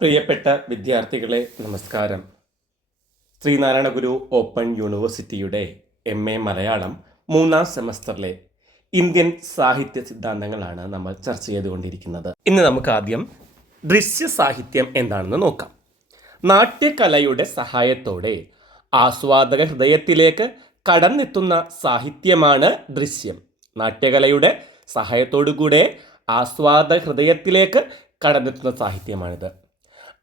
പ്രിയപ്പെട്ട വിദ്യാർത്ഥികളെ നമസ്കാരം. ശ്രീനാരായണ ഗുരു ഓപ്പൺ യൂണിവേഴ്സിറ്റിയുടെ എം എ മലയാളം മൂന്നാം സെമസ്റ്ററിലെ ഇന്ത്യൻ സാഹിത്യ സിദ്ധാന്തങ്ങളാണ് നമ്മൾ ചർച്ച ചെയ്തുകൊണ്ടിരിക്കുന്നത്. ഇന്ന് നമുക്ക് ആദ്യം ദൃശ്യ സാഹിത്യം എന്താണെന്ന് നോക്കാം. നാട്യകലയുടെ സഹായത്തോടെ ആസ്വാദക ഹൃദയത്തിലേക്ക് കടന്നെത്തുന്ന സാഹിത്യമാണ് ദൃശ്യം. നാട്യകലയുടെ സഹായത്തോടുകൂടെ ആസ്വാദ ഹൃദയത്തിലേക്ക് കടന്നെത്തുന്ന സാഹിത്യമാണിത്.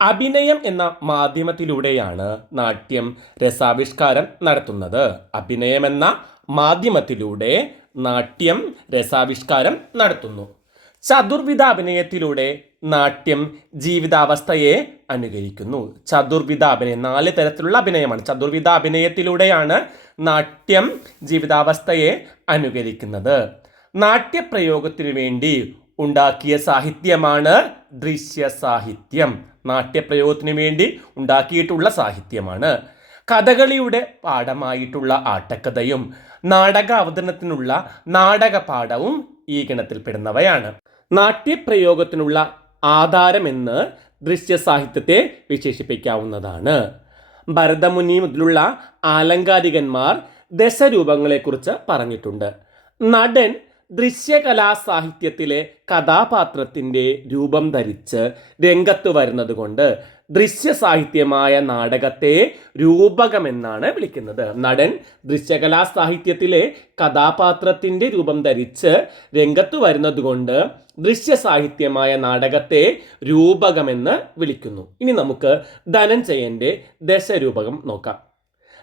അഭിനയം എന്ന മാധ്യമത്തിലൂടെയാണ് നാട്യം രസാവിഷ്കാരം നടത്തുന്നത്. അഭിനയം എന്ന മാധ്യമത്തിലൂടെ നാട്യം രസാവിഷ്കാരം നടത്തുന്നു. ചതുർവിധ അഭിനയത്തിലൂടെ നാട്യം ജീവിതാവസ്ഥയെ അനുകരിക്കുന്നു. ചതുർവിധ അഭിനയം നാല് തരത്തിലുള്ള അഭിനയമാണ്. ചതുർവിധ അഭിനയത്തിലൂടെയാണ് നാട്യം ജീവിതാവസ്ഥയെ അനുകരിക്കുന്നത്. നാട്യപ്രയോഗത്തിനു വേണ്ടി ഉണ്ടാക്കിയ സാഹിത്യമാണ് ദൃശ്യ സാഹിത്യം നാട്യപ്രയോഗത്തിന് വേണ്ടി ഉണ്ടാക്കിയിട്ടുള്ള സാഹിത്യമാണ്. കഥകളിയുടെ പാഠമായിട്ടുള്ള ആട്ടക്കഥയും നാടക അവതരണത്തിനുള്ള നാടക പാഠവും ഈ ഗണത്തിൽപ്പെടുന്നവയാണ് നാട്യപ്രയോഗത്തിനുള്ള ആധാരമെന്ന് ദൃശ്യ സാഹിത്യത്തെ വിശേഷിപ്പിക്കാവുന്നതാണ്. ഭരതമുനി മുതലുള്ള ആലങ്കാരികന്മാർ ദശരൂപങ്ങളെക്കുറിച്ച് പറഞ്ഞിട്ടുണ്ട്. നടൻ ദൃശ്യകലാ സാഹിത്യത്തിലെ കഥാപാത്രത്തിന്റെ രൂപം ധരിച്ച് രംഗത്ത് വരുന്നത് കൊണ്ട് ദൃശ്യ സാഹിത്യമായ നാടകത്തെ രൂപകമെന്നാണ് വിളിക്കുന്നത്. നടൻ ദൃശ്യകലാ സാഹിത്യത്തിലെ കഥാപാത്രത്തിന്റെ രൂപം ധരിച്ച് രംഗത്ത് വരുന്നത് കൊണ്ട് ദൃശ്യ സാഹിത്യമായ നാടകത്തെ രൂപകമെന്ന് വിളിക്കുന്നു. ഇനി നമുക്ക് ധനഞ്ജയന്റെ ദശരൂപകം നോക്കാം.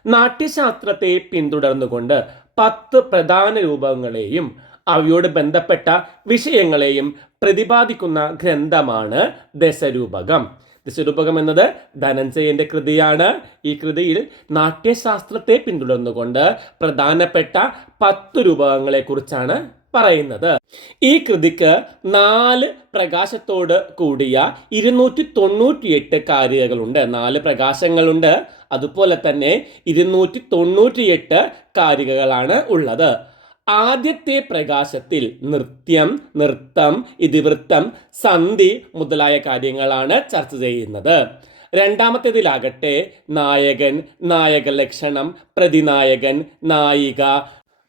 നാട്യശാസ്ത്രത്തെ പിന്തുടർന്നുകൊണ്ട് പത്ത് പ്രധാന രൂപങ്ങളെയും അവയോട് ബന്ധപ്പെട്ട വിഷയങ്ങളെയും പ്രതിപാദിക്കുന്ന ഗ്രന്ഥമാണ് ദശരൂപകം. ദശരൂപകം എന്നത് ധനഞ്ജയന്റെ കൃതിയാണ്. ഈ കൃതിയിൽ നാട്യശാസ്ത്രത്തെ പിന്തുടർന്നുകൊണ്ട് പ്രധാനപ്പെട്ട പത്ത് രൂപകങ്ങളെക്കുറിച്ചാണ് പറയുന്നത്. ഈ കൃതിക്ക് നാല് പ്രകാശത്തോട് കൂടിയ ഇരുന്നൂറ്റി തൊണ്ണൂറ്റിയെട്ട് കാരികകളുണ്ട് നാല് പ്രകാശങ്ങളുണ്ട്. അതുപോലെ തന്നെ ഇരുന്നൂറ്റി തൊണ്ണൂറ്റിയെട്ട് കാരികകളാണ് ഉള്ളത്. ആദ്യത്തെ പ്രകാശത്തിൽ നൃത്യം നൃത്തം ഇതിവൃത്തം സന്ധി മുതലായ കാര്യങ്ങളാണ് ചർച്ച ചെയ്യുന്നത്. രണ്ടാമത്തേതിലാകട്ടെ നായകൻ നായക ലക്ഷണം പ്രതിനായകൻ നായിക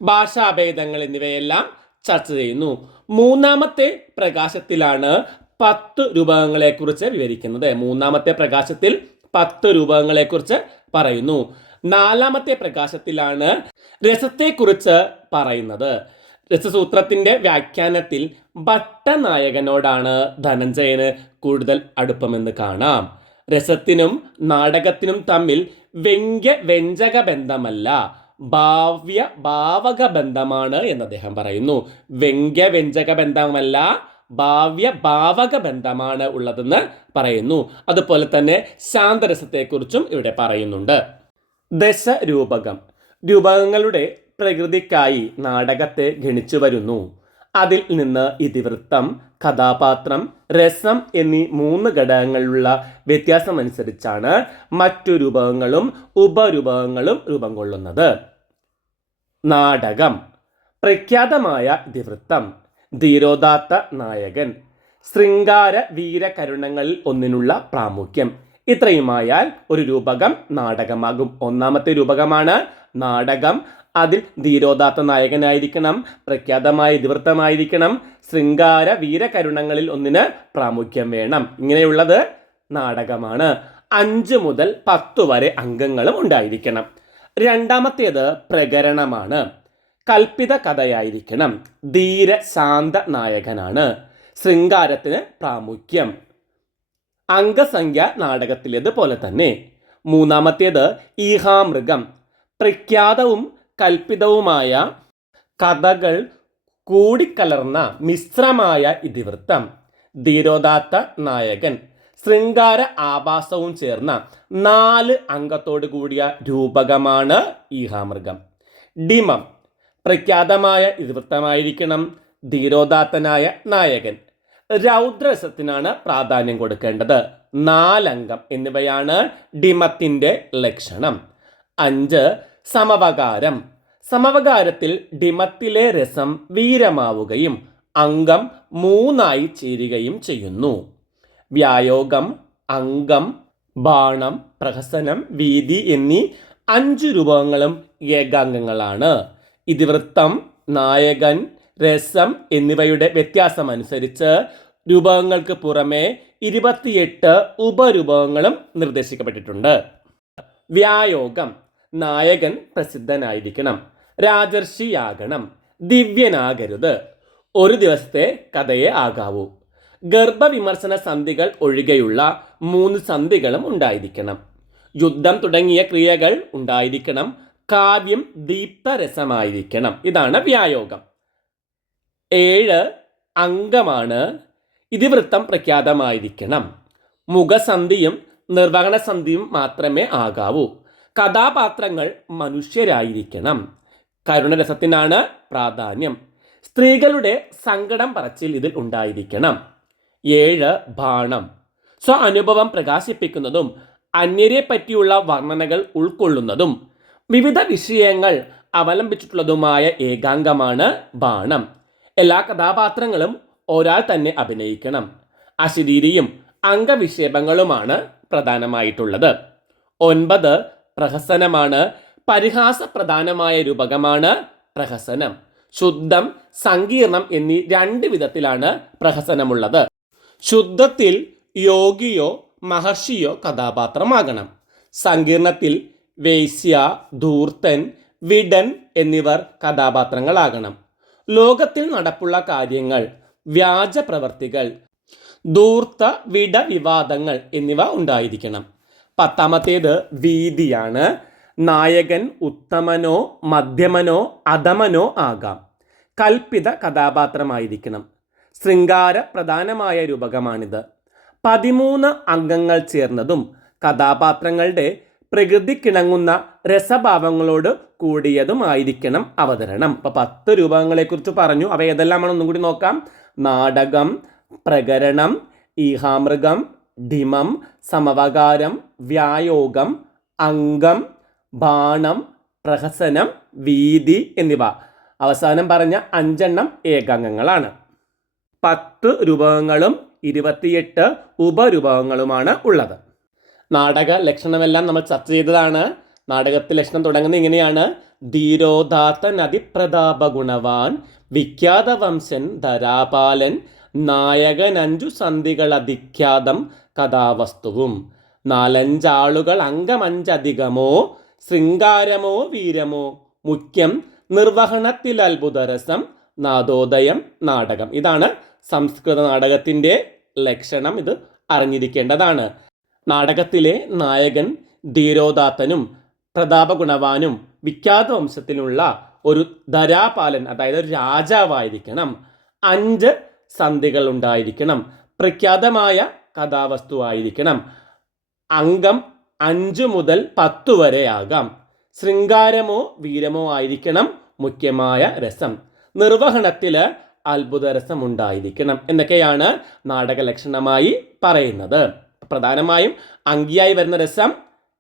ഭാഷാഭേദങ്ങൾ എന്നിവയെല്ലാം ചർച്ച ചെയ്യുന്നു. മൂന്നാമത്തെ പ്രകാശത്തിലാണ് പത്ത് രൂപകങ്ങളെക്കുറിച്ച് വിവരിക്കുന്നത്. മൂന്നാമത്തെ പ്രകാശത്തിൽ പത്ത് രൂപകങ്ങളെക്കുറിച്ച് പറയുന്നു. നാലാമത്തെ പ്രകാശത്തിലാണ് രസത്തെക്കുറിച്ച് പറയുന്നത്. രസസൂത്രത്തിന്റെ വ്യാഖ്യാനത്തിൽ ഭട്ടനായകനോടാണ് ധനഞ്ജയന് കൂടുതൽ അടുപ്പമെന്ന് കാണാം. രസത്തിനും നാടകത്തിനും തമ്മിൽ വ്യംഗ്യ വ്യഞ്ജക ബന്ധമല്ല ഭാവ്യ ഭാവക ബന്ധമാണ് എന്ന് അദ്ദേഹം പറയുന്നു. വ്യംഗ്യ വ്യഞ്ജക ബന്ധമല്ല ഭാവ്യ ഭാവക ബന്ധമാണ് ഉള്ളതെന്ന് പറയുന്നു. അതുപോലെ തന്നെ ശാന്തരസത്തെക്കുറിച്ചും ഇവിടെ പറയുന്നുണ്ട്. ദശരൂപകം. രൂപകങ്ങളുടെ പ്രകൃതിക്കായി നാടകത്തെ ഗണിച്ചു വരുന്നു. അതിൽ നിന്ന് ഇതിവൃത്തം കഥാപാത്രം രസം എന്നീ മൂന്ന് ഘടകങ്ങളിലുള്ള വ്യത്യാസമനുസരിച്ചാണ് മറ്റു രൂപങ്ങളും ഉപരൂപങ്ങളും രൂപം കൊള്ളുന്നത്. നാടകം. പ്രഖ്യാതമായ ഇതിവൃത്തം. ധീരോദാത്ത നായകൻ. ശൃംഗാര വീരകരുണങ്ങളിൽ ഒന്നിനുള്ള പ്രാമുഖ്യം. ഇത്രയുമായാൽ ഒരു രൂപകം നാടകമാകും. ഒന്നാമത്തെ രൂപകമാണ് നാടകം. അതിൽ ധീരോദാത്ത നായകനായിരിക്കണം പ്രഖ്യാതമായ ഇതിവൃത്തമായിരിക്കണം ശൃംഗാര വീരകരുണങ്ങളിൽ ഒന്നിന് പ്രാമുഖ്യം വേണം. ഇങ്ങനെയുള്ളത് നാടകമാണ്. അഞ്ച് മുതൽ പത്ത് വരെ അംഗങ്ങളും ഉണ്ടായിരിക്കണം. രണ്ടാമത്തേത് പ്രകരണമാണ്. കൽപ്പിത കഥയായിരിക്കണം. ധീര ശാന്ത നായകനാണ്. ശൃംഗാരത്തിന് പ്രാമുഖ്യം. അംഗസംഖ്യ നാടകത്തിലേത് പോലെ തന്നെ. മൂന്നാമത്തേത് ഈഹാമൃഗം. പ്രഖ്യാതവും കൽപ്പിതവുമായ കഥകൾ കൂടിക്കലർന്ന മിശ്രമായ ഇതിവൃത്തം. ധീരോദാത്ത നായകൻ. ശൃംഗാര ആഭാസവും ചേർന്ന നാല് അംഗത്തോടു കൂടിയ രൂപകമാണ് ഈഹാമൃഗം. ഡിമം. പ്രഖ്യാതമായ ഇതിവൃത്തമായിരിക്കണം ധീരോദാത്തനായ നായകൻ. രൗദ്രസത്തിനാണ് പ്രാധാന്യം കൊടുക്കേണ്ടത്. നാലംഗം എന്നിവയാണ് ഡിമത്തിന്റെ ലക്ഷണം. അഞ്ച് സമവകാരം. സമവകാരത്തിൽ ഡിമത്തിലെ രസം വീരമാവുകയും അംഗം മൂന്നായി ചേരുകയും ചെയ്യുന്നു. വ്യായോഗം അംഗം ബാണം പ്രഹസനം വീതി എന്നീ അഞ്ചു രൂപങ്ങളും ഏകാംഗങ്ങളാണ്. ഇതിവൃത്തം നായകൻ രസം എന്നിവയുടെ വ്യത്യാസമനുസരിച്ച് രൂപങ്ങൾക്ക് പുറമെ ഇരുപത്തിയെട്ട് ഉപരൂപങ്ങളും നിർദ്ദേശിക്കപ്പെട്ടിട്ടുണ്ട്. വ്യായോഗം നായകൻ പ്രസിദ്ധനായിരിക്കണം. രാജർഷിയാകണം. ദിവ്യനാകരുത്. ഒരു ദിവസത്തെ കഥയെ ആകാവൂ. ഗർഭവിമർശന സന്ധികൾ ഒഴികെയുള്ള മൂന്ന് സന്ധികളും ഉണ്ടായിരിക്കണം. യുദ്ധം തുടങ്ങിയ ക്രിയകൾ ഉണ്ടായിരിക്കണം. കാവ്യം ദീപ്തരസമായിരിക്കണം. ഇതാണ് വ്യായോഗം. ഏഴ് അംഗമാണ്. ഇതിവൃത്തം പ്രഖ്യാതമായിരിക്കണം. മുഖസന്ധിയും നിർവഹണ സന്ധിയും മാത്രമേ ആകാവൂ. കഥാപാത്രങ്ങൾ മനുഷ്യരായിരിക്കണം. കരുണരസത്തിനാണ് പ്രാധാന്യം. സ്ത്രീകളുടെ സങ്കടം പറച്ചിൽ ഇതിൽ ഉണ്ടായിരിക്കണം. ഏഴ് ബാണം. സ്വ അനുഭവം പ്രകാശിപ്പിക്കുന്നതും അന്യരെ പറ്റിയുള്ള വർണനകൾ ഉൾക്കൊള്ളുന്നതും വിവിധ വിഷയങ്ങൾ അവലംബിച്ചിട്ടുള്ളതുമായ ഏകാംഗമാണ് ബാണം. എല്ലാ കഥാപാത്രങ്ങളും ഒരാൾ തന്നെ അഭിനയിക്കണം. അശരീരിയും അംഗവിക്ഷേപങ്ങളുമാണ് പ്രധാനമായിട്ടുള്ളത്. ഒൻപത് പ്രഹസനമാണ്. പരിഹാസ പ്രധാനമായ രൂപകമാണ് പ്രഹസനം. ശുദ്ധം സങ്കീർണം എന്നീ രണ്ട് വിധത്തിലാണ് പ്രഹസനമുള്ളത്. ശുദ്ധത്തിൽ യോഗിയോ മഹർഷിയോ കഥാപാത്രമാകണം. സങ്കീർണത്തിൽ വേശ്യ ധൂർത്തൻ വിടൻ എന്നിവർ കഥാപാത്രങ്ങളാകണം. ലോകത്തിൽ നടപ്പുള്ള കാര്യങ്ങൾ വ്യാജ പ്രവർത്തികൾ ധൂർത്ത വിട വിവാദങ്ങൾ എന്നിവ ഉണ്ടായിരിക്കണം. പത്താമത്തേത് വീതിയാണ്. നായകൻ ഉത്തമനോ മധ്യമനോ അധമനോ ആകാം. കൽപ്പിത കഥാപാത്രമായിരിക്കണം. ശൃംഗാര പ്രധാനമായ രൂപകമാണിത്. പതിമൂന്ന് അംഗങ്ങൾ ചേർന്നതും കഥാപാത്രങ്ങളുടെ പ്രകൃതിക്കിണങ്ങുന്ന രസഭാവങ്ങളോട് കൂടിയതുമായിരിക്കണം അവതരണം. അപ്പോൾ പത്ത് രൂപങ്ങളെക്കുറിച്ച് പറഞ്ഞു. അവ ഏതെല്ലാമാണെന്നും കൂടി നോക്കാം. നാടകം പ്രകരണം ഈഹാമൃഗം ഡിമം സമവകാരം വ്യായോഗം അംഗം ബാണം പ്രഹസനം വീതി എന്നിവ. അവസാനം പറഞ്ഞ അഞ്ചെണ്ണം ഏകാംഗങ്ങളാണ്. പത്ത് രൂപങ്ങളും ഇരുപത്തിയെട്ട് ഉപരൂപങ്ങളുമാണ് ഉള്ളത്. നാടക ലക്ഷണമെല്ലാം നമ്മൾ ചർച്ച ചെയ്തതാണ്. നാടകത്തിൽ ലക്ഷണം തുടങ്ങുന്നത് ഇങ്ങനെയാണ്. ധീരോദാത്ത നദിപ്രതാപ ഗുണവാൻ വിഖ്യാത വംശൻ ധരാപാലൻ നായകൻ അഞ്ചു സന്ധികൾ അധിഖ്യാതം കഥാവസ്തുവും. നാലഞ്ചാളുകൾ അംഗമഞ്ചധികമോ ശൃംഗാരമോ വീരമോ. മുഖ്യം നിർവഹണത്തിൽ അത്ഭുതരസം നാദോദയം നാടകം. ഇതാണ് സംസ്കൃത നാടകത്തിന്റെ ലക്ഷണം. ഇത് അറിഞ്ഞിരിക്കേണ്ടതാണ്. നാടകത്തിലെ നായകൻ ധീരോദാത്തനും പ്രതാപഗുണവാനും വിഖ്യാത വംശത്തിലുള്ള ഒരു ധരാപാലൻ അതായത് ഒരു രാജാവായിരിക്കണം. അഞ്ച് സന്ധികൾ ഉണ്ടായിരിക്കണം പ്രഖ്യാതമായ കഥാവസ്തുവായിരിക്കണം. അംഗം അഞ്ച് മുതൽ പത്ത് വരെ ആകാം. ശൃംഗാരമോ വീരമോ ആയിരിക്കണം മുഖ്യമായ രസം. നിർവഹണത്തിൽ അത്ഭുത രസം ഉണ്ടായിരിക്കണം എന്നൊക്കെയാണ് നാടക ലക്ഷണമായി പറയുന്നത്. പ്രധാനമായും അങ്കിയായി വരുന്ന രസം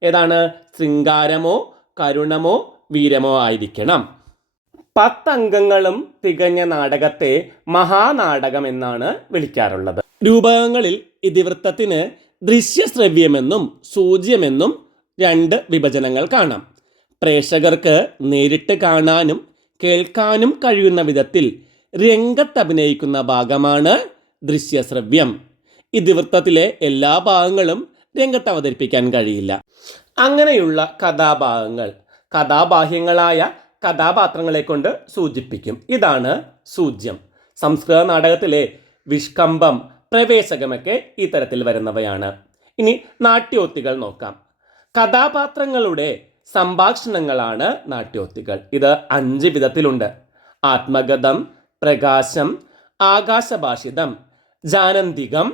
ഏതാണ്? ശൃംഗാരമോ കരുണമോ വീരമോ ആയിരിക്കണം. പത്തംഗങ്ങളും തികഞ്ഞ നാടകത്തെ മഹാനാടകം എന്നാണ് വിളിക്കാറുള്ളത്. രൂപകങ്ങളിൽ ഇതിവൃത്തത്തിന് ദൃശ്യശ്രവ്യമെന്നും സൂജ്യമെന്നും രണ്ട് വിഭജനങ്ങൾ കാണാം. പ്രേക്ഷകർക്ക് നേരിട്ട് കാണാനും കേൾക്കാനും കഴിയുന്ന വിധത്തിൽ രംഗത്ത് അഭിനയിക്കുന്ന ഭാഗമാണ് ദൃശ്യശ്രവ്യം. ഇതിവൃത്തത്തിലെ എല്ലാ ഭാഗങ്ങളും രംഗത്ത് അവതരിപ്പിക്കാൻ കഴിയില്ല. അങ്ങനെയുള്ള കഥാഭാഗങ്ങൾ കഥാബാഹ്യങ്ങളായ കഥാപാത്രങ്ങളെ കൊണ്ട് സൂചിപ്പിക്കും. ഇതാണ് സൂജ്യം. സംസ്കൃത നാടകത്തിലെ വിഷ്കമ്പം പ്രവേശകമൊക്കെ ഈ തരത്തിൽ വരുന്നവയാണ്. ഇനി നാട്യോത്തികൾ നോക്കാം. കഥാപാത്രങ്ങളുടെ സംഭാഷണങ്ങളാണ് നാട്യോത്തികൾ. ഇത് അഞ്ച് വിധത്തിലുണ്ട്. ആത്മഗതം പ്രകാശം ആകാശഭാഷിതം ജാനന്തികം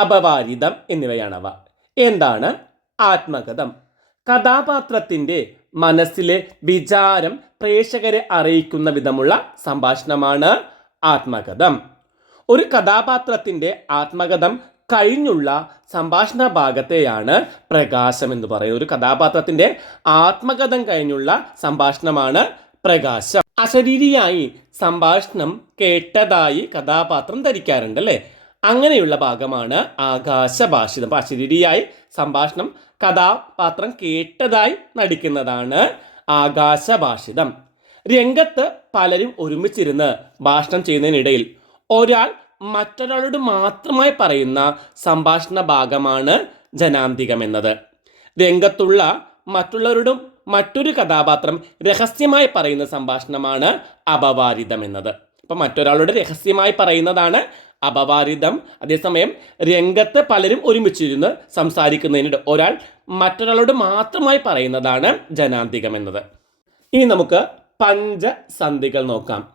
അപവാരിതം എന്നിവയാണവ. എന്താണ് ആത്മകഥം കഥാപാത്രത്തിന്റെ മനസ്സിലെ വിചാരം പ്രേക്ഷകരെ അറിയിക്കുന്ന വിധമുള്ള സംഭാഷണമാണ് ആത്മകഥം ഒരു കഥാപാത്രത്തിന്റെ ആത്മകഥം കഴിഞ്ഞുള്ള സംഭാഷണ ഭാഗത്തെയാണ് പ്രകാശം എന്ന് പറയുന്നത്. ഒരു കഥാപാത്രത്തിന്റെ ആത്മകഥം കഴിഞ്ഞുള്ള സംഭാഷണമാണ് പ്രകാശം. അശരീരിയായി സംഭാഷണം കേട്ടതായി കഥാപാത്രം ധരിക്കാറുണ്ട് അല്ലേ? അങ്ങനെയുള്ള ഭാഗമാണ് ആകാശഭാഷിതം. അപ്പോൾ അശരീരിയായി സംഭാഷണം കഥാപാത്രം കേട്ടതായി നടിക്കുന്നതാണ് ആകാശഭാഷിതം. രംഗത്ത് പലരും ഒരുമിച്ചിരുന്ന് ഭാഷണം ചെയ്യുന്നതിനിടയിൽ ഒരാൾ മറ്റൊരാളോട് മാത്രമായി പറയുന്ന സംഭാഷണ ഭാഗമാണ് ജനാന്തികം എന്നത്. രംഗത്തുള്ള മറ്റുള്ളവരോടും മറ്റൊരു കഥാപാത്രം രഹസ്യമായി പറയുന്ന സംഭാഷണമാണ് അപവാരിതം എന്നത്. അപ്പം മറ്റൊരാളോട് രഹസ്യമായി പറയുന്നതാണ് അപവാരിതം. അതേസമയം രംഗത്ത് പലരും ഒരുമിച്ചിരുന്ന് സംസാരിക്കുന്നതിനിടെ ഒരാൾ മറ്റൊരാളോട് മാത്രമായി പറയുന്നതാണ് ജനാന്തികം എന്നത്. ഇനി നമുക്ക് പഞ്ചസന്ധികൾ നോക്കാം.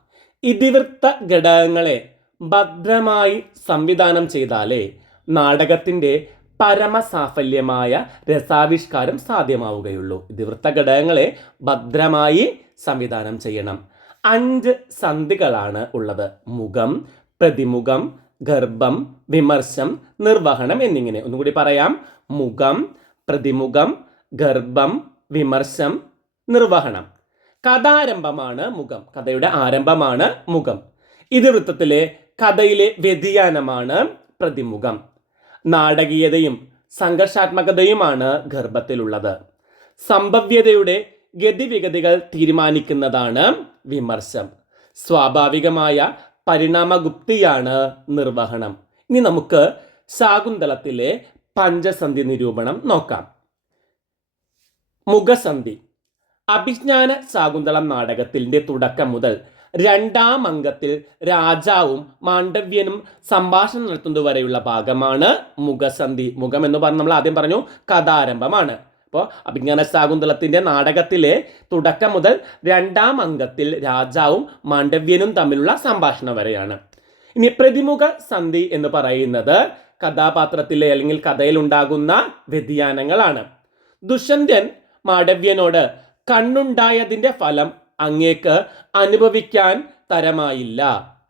ഇതിവൃത്ത ഘടകങ്ങളെ ഭദ്രമായി സംവിധാനം ചെയ്താലേ നാടകത്തിന്റെ പരമസാഫല്യമായ രസാവിഷ്കാരം സാധ്യമാവുകയുള്ളൂ. ഇതിവൃത്ത ഘടകങ്ങളെ ഭദ്രമായി സംവിധാനം ചെയ്യണം. അഞ്ച് സന്ധികളാണ് ഉള്ളത്. മുഖം പ്രതിമുഖം ഗർഭം വിമർശം നിർവഹണം എന്നിങ്ങനെ. ഒന്നുകൂടി പറയാം. മുഖം പ്രതിമുഖം ഗർഭം വിമർശം നിർവഹണം. കഥാരംഭമാണ് മുഖം. കഥയുടെ ആരംഭമാണ് മുഖം. ഇതിവൃത്തത്തിലെ കഥയിലെ വ്യതിയാനമാണ് പ്രതിമുഖം. നാടകീയതയും സംഘർഷാത്മകതയുമാണ് ഗർഭത്തിലുള്ളത്. സംഭവ്യതയുടെ ഗതിവിഗതികൾ തീരുമാനിക്കുന്നതാണ് വിമർശം. സ്വാഭാവികമായ പരിണാമഗുപ്തിയാണ് നിർവഹണം. ഇനി നമുക്ക് ശാകുന്തളത്തിലെ പഞ്ചസന്ധി നിരൂപണം നോക്കാം. മുഖസന്ധി. അഭിജ്ഞാന ശാകുന്തളം നാടകത്തിന്റെ തുടക്കം മുതൽ രണ്ടാം അംഗത്തിൽ രാജാവും മാണ്ഡവ്യനും സംഭാഷണം നടത്തുന്നത് വരെയുള്ള ഭാഗമാണ് മുഖസന്ധി. മുഖം എന്ന് പറഞ്ഞ് നമ്മൾ ആദ്യം പറഞ്ഞു കഥാരംഭമാണ്. അപ്പോൾ അഭിജ്ഞാന ശാകുന്തളത്തിന്റെ നാടകത്തിലെ തുടക്കം മുതൽ രണ്ടാം അംഗത്തിൽ രാജാവും മാണ്ഡവ്യനും തമ്മിലുള്ള സംഭാഷണം വരെയാണ്. ഇനി പ്രതിമുഖ സന്ധി എന്ന് പറയുന്നത് കഥാപാത്രത്തിലെ അല്ലെങ്കിൽ കഥയിൽ ഉണ്ടാകുന്ന വ്യതിയാനങ്ങളാണ്. ദുഷ്യന്തൻ മാഡവ്യനോട് കണ്ണുണ്ടായതിന്റെ ഫലം അങ്ങേക്ക് അനുഭവിക്കാൻ തരമായില്ല.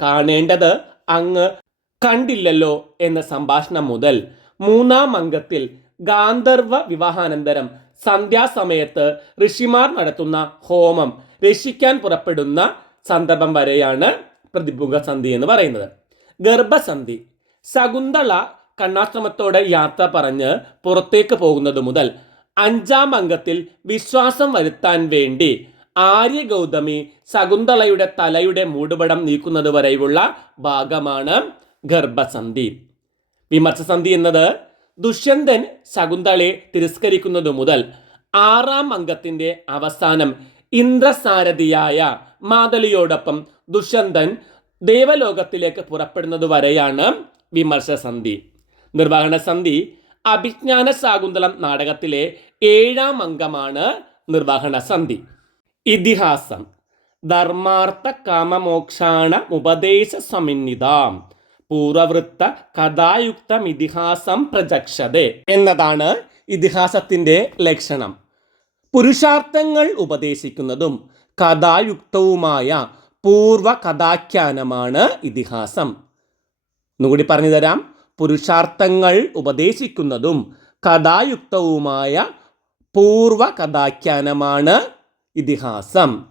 കാണേണ്ടത് അങ്ങ് കണ്ടില്ലല്ലോ എന്ന സംഭാഷണം മുതൽ മൂന്നാം അംഗത്തിൽ ഗാന്ധർവ വിവാഹാനന്തരം സന്ധ്യാസമയത്ത് ഋഷിമാർ നടത്തുന്ന ഹോമം രക്ഷിക്കാൻ പുറപ്പെടുന്ന സന്ദർഭം വരെയാണ് പ്രതിമുഖ സന്ധി എന്ന് പറയുന്നത്. ഗർഭസന്ധി. ശകുന്തള കണ്ണാശ്രമത്തോടെ യാത്ര പറഞ്ഞ് പുറത്തേക്ക് പോകുന്നത് മുതൽ അഞ്ചാം അംഗത്തിൽ വിശ്വാസം വരുത്താൻ വേണ്ടി ആര്യ ഗൗതമി ശകുന്തളയുടെ തലയുടെ മൂടുപടം നീക്കുന്നത് വരെയുള്ള ഭാഗമാണ് ഗർഭസന്ധി. വിമർശസന്ധി എന്നത് ദുഷ്യന്തൻ ശകുന്തളയെ തിരസ്കരിക്കുന്നതു മുതൽ ആറാം അംഗത്തിന്റെ അവസാനം ഇന്ദ്രസാരഥിയായ മാതലിയോടൊപ്പം ദുഷ്യന്തൻ ദേവലോകത്തിലേക്ക് പുറപ്പെടുന്നത് വരെയാണ് വിമർശസന്ധി. നിർവഹണ സന്ധി അഭിജ്ഞാന ശാകുന്തളം നാടകത്തിലെ ഏഴാം അംഗമാണ് നിർവഹണ സന്ധി. ഇതിഹാസം. ധർമാർത്ഥ കാമമോക്ഷാണ ഉപദേശ സമിന്നിതാം പൂർവവൃത്ത കഥായുക്തം ഇതിഹാസം പ്രജക്ഷതേ എന്നതാണ് ഇതിഹാസത്തിന്റെ ലക്ഷണം. പുരുഷാർത്ഥങ്ങൾ ഉപദേശിക്കുന്നതും കഥായുക്തവുമായ പൂർവ കഥാഖ്യാനമാണ് ഇതിഹാസം. ഒന്നുകൂടി പറഞ്ഞു തരാം പുരുഷാർത്ഥങ്ങൾ ഉപദേശിക്കുന്നതും കഥായുക്തവുമായ പൂർവ കഥാഖ്യാനമാണ് ഇതിഹാസം.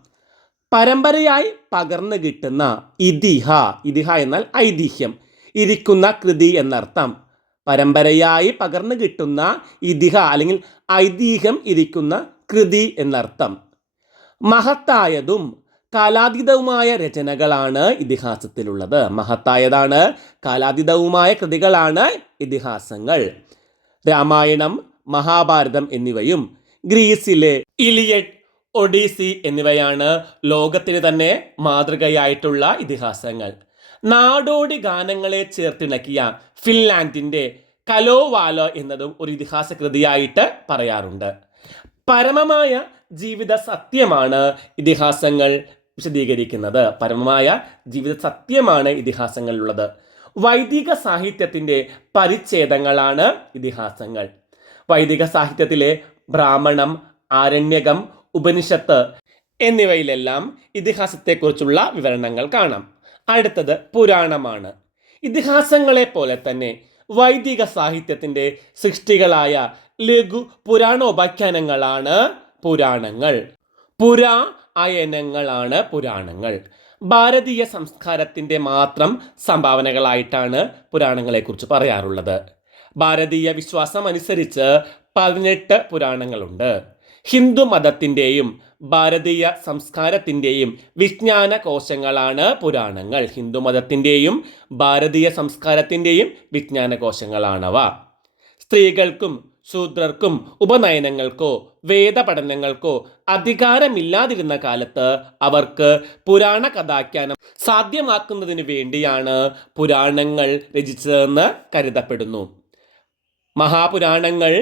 പരമ്പരയായി പകർന്നു കിട്ടുന്ന ഇതിഹ ഇതിഹ എന്നാൽ ഐതിഹ്യം. ഇരിക്കുന്ന കൃതി എന്നർത്ഥം. പരമ്പരയായി പകർന്നു കിട്ടുന്ന ഇതിഹ അല്ലെങ്കിൽ ഐതിഹ്യം ഇരിക്കുന്ന കൃതി എന്നർത്ഥം. മഹത്തായതും കാലാതീതവുമായ രചനകളാണ് ഇതിഹാസത്തിലുള്ളത്. മഹത്തായതാണ് കാലാതീതവുമായ കൃതികളാണ് ഇതിഹാസങ്ങൾ. രാമായണം മഹാഭാരതം എന്നിവയും ഗ്രീസിലെ ഇലിയഡ് ഒഡീസി എന്നിവയാണ് ലോകത്തിന് തന്നെ മാതൃകയായിട്ടുള്ള ഇതിഹാസങ്ങൾ. നാടോടി ഗാനങ്ങളെ ചേർത്തിണക്കിയ ഫിൻലാൻഡിന്റെ കലോവാലോ എന്നതും ഒരു ഇതിഹാസ കൃതിയായിട്ട് പറയാറുണ്ട്. പരമമായ ജീവിത സത്യമാണ് ഇതിഹാസങ്ങൾ വിശദീകരിക്കുന്നത്. പരമമായ ജീവിത സത്യമാണ് ഇതിഹാസങ്ങളിലുള്ളത്. വൈദിക സാഹിത്യത്തിന്റെ പരിച്ഛേദങ്ങളാണ് ഇതിഹാസങ്ങൾ. വൈദിക സാഹിത്യത്തിലെ ബ്രാഹ്മണം ആരണ്യകം ഉപനിഷത്ത് എന്നിവയിലെല്ലാം ഇതിഹാസത്തെക്കുറിച്ചുള്ള വിവരണങ്ങൾ കാണാം. അടുത്തത് പുരാണമാണ്. ഇതിഹാസങ്ങളെ പോലെ തന്നെ വൈദിക സാഹിത്യത്തിന്റെ സൃഷ്ടികളായ ലഘു പുരാണോപാഖ്യാനങ്ങളാണ് പുരാണങ്ങൾ. പുരാ അയനങ്ങളാണ് പുരാണങ്ങൾ. ഭാരതീയ സംസ്കാരത്തിന്റെ മാത്രം സംഭാവനകളായിട്ടാണ് പുരാണങ്ങളെക്കുറിച്ച് പറയാറുള്ളത്. ഭാരതീയ വിശ്വാസം അനുസരിച്ച് പതിനെട്ട് പുരാണങ്ങളുണ്ട്. ഹിന്ദു മതത്തിന്റെയും ഭാരതീയ സംസ്കാരത്തിന്റെയും വിജ്ഞാന കോശങ്ങളാണ് പുരാണങ്ങൾ. ഹിന്ദു മതത്തിന്റെയും ഭാരതീയ സംസ്കാരത്തിന്റെയും വിജ്ഞാന കോശങ്ങളാണവ. സ്ത്രീകൾക്കും ശൂദ്രർക്കും ഉപനയനങ്ങൾക്കോ വേദപഠനങ്ങൾക്കോ അധികാരമില്ലാതിരുന്ന കാലത്ത് അവർക്ക് പുരാണ കഥാഖ്യാനം സാധ്യമാക്കുന്നതിന് വേണ്ടിയാണ് പുരാണങ്ങൾ രചിച്ചതെന്ന് കരുതപ്പെടുന്നു. മഹാപുരാണങ്ങൾ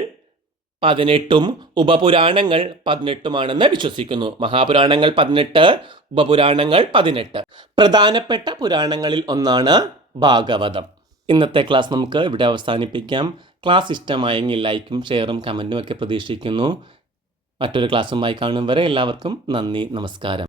പതിനെട്ടും ഉപപുരാണങ്ങൾ പതിനെട്ടുമാണെന്ന് വിശ്വസിക്കുന്നു. മഹാപുരാണങ്ങൾ പതിനെട്ട് ഉപപുരാണങ്ങൾ പതിനെട്ട്. പ്രധാനപ്പെട്ട പുരാണങ്ങളിൽ ഒന്നാണ് ഭാഗവതം. ഇന്നത്തെ ക്ലാസ് നമുക്ക് ഇവിടെ അവസാനിപ്പിക്കാം. ക്ലാസ് ഇഷ്ടമായെങ്കിൽ ലൈക്കും ഷെയറും കമന്റും ഒക്കെ പ്രതീക്ഷിക്കുന്നു. മറ്റൊരു ക്ലാസ്സുമായി കാണും വരെ എല്ലാവർക്കും നന്ദി നമസ്കാരം.